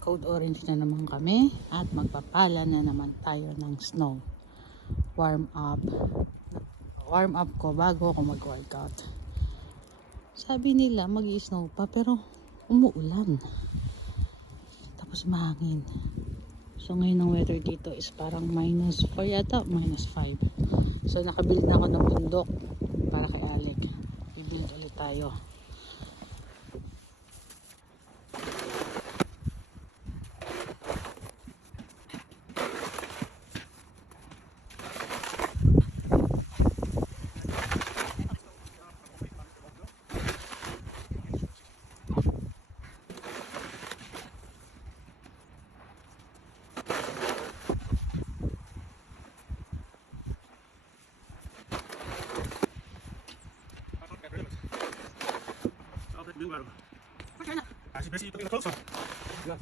Code orange na naman kami at magpapala na naman tayo ng snow. Warm up ko bago ako mag-workout. Sabi nila mag-i-snow pa pero umuulan. Tapos mahangin. So ngayon ang weather dito is parang -4 yata, -5. So nakabili na ako ng bundok para kay Alec. Bibuild ulit tayo. Als je best hier toch in de grootste. Ja.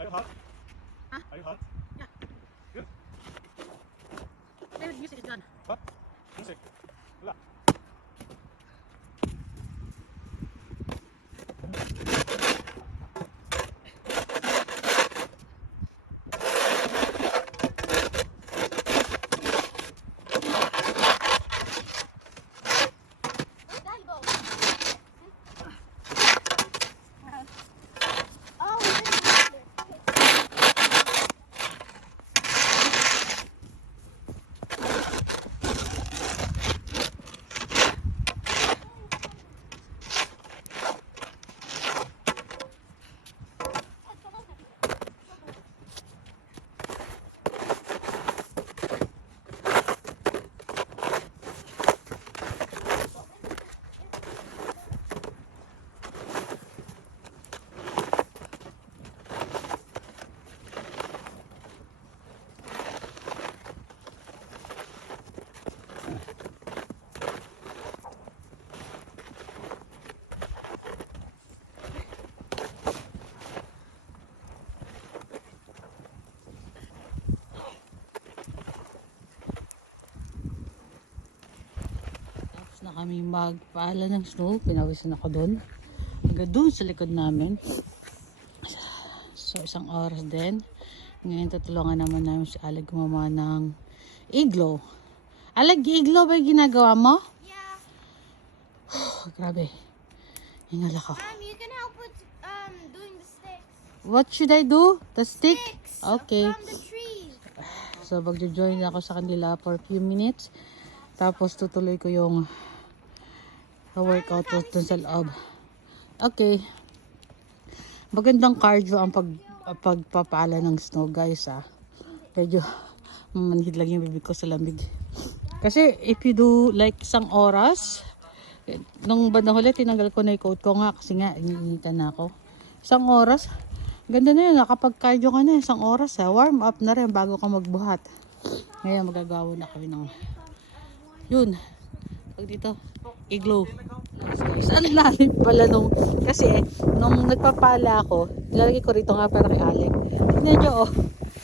Are you hot? Huh? Are you hot? Yeah. Good. Favorite music is done. Hot? Music. Wala. kami magpaala ng snow. Pinawisan ako doon. Hanggang doon sa likod namin. So, isang oras din. Ngayon, tutulungan naman namin si Alag gumawa ng iglo. Alag, iglo ba yung ginagawa mo? Yeah. Grabe. Hingal ako. You can help with doing the sticks. What should I do? The stick? Sticks Okay. from the trees. So, magjo-join ako sa kanila for a few minutes. Tapos, tutuloy ko yung workout dun sa loob. Okay. Magandang cardio ang pagpapala ng snow, guys, ah. Medyo mamanhid lang yung bibig ko sa lamig. Kasi, if you do like isang oras, nung bandang huli, tinanggal ko na yung coat ko nga kasi nga, iniinitan na ako. Isang oras, ganda na yun, nakapag-cardio ka na, isang oras, ha. Warm up na rin bago ka magbuhat. Ngayon, magagawa na kami ng, yun, pag dito, iglo. Saan lalim pala nung, kasi nung nagpapala ako, nilalagay ko rito nga para kay Alec. Tignan nyo, oh,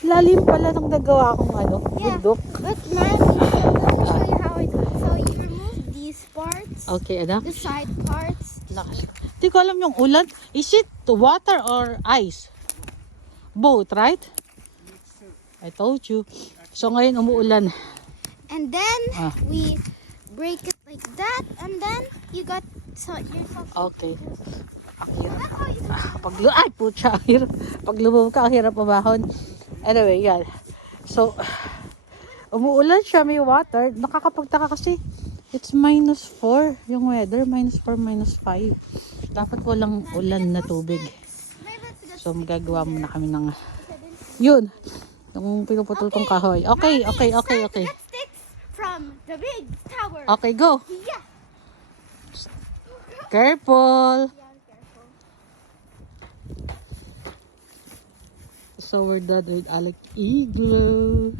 lalim pala nung nagawa akong bundok. But man, let me show you how I do it. So you remove these parts, Okay, anak. the side parts. Hindi ko alam yung ulan. Is it water or ice? Both, right? I told you. So ngayon umuulan. And then Ah. we break it like that, and then you got yourself. Okay. Ang hirap. Ay, putya, ang hirap. Pag lumubog ka, ang hirap pabahon. Anyway, yan. So, umuulan siya, may water. Nakakapagtaka kasi, it's -4 yung weather. -4, -5. Dapat walang ulan na tubig. So, magagawa muna kami ng, yun, yung pinuputol kong kahoy. Okay. Get sticks from the big tower. Okay, go. Yeah. Careful. Yeah, careful. So, we're done with Alec Igloo.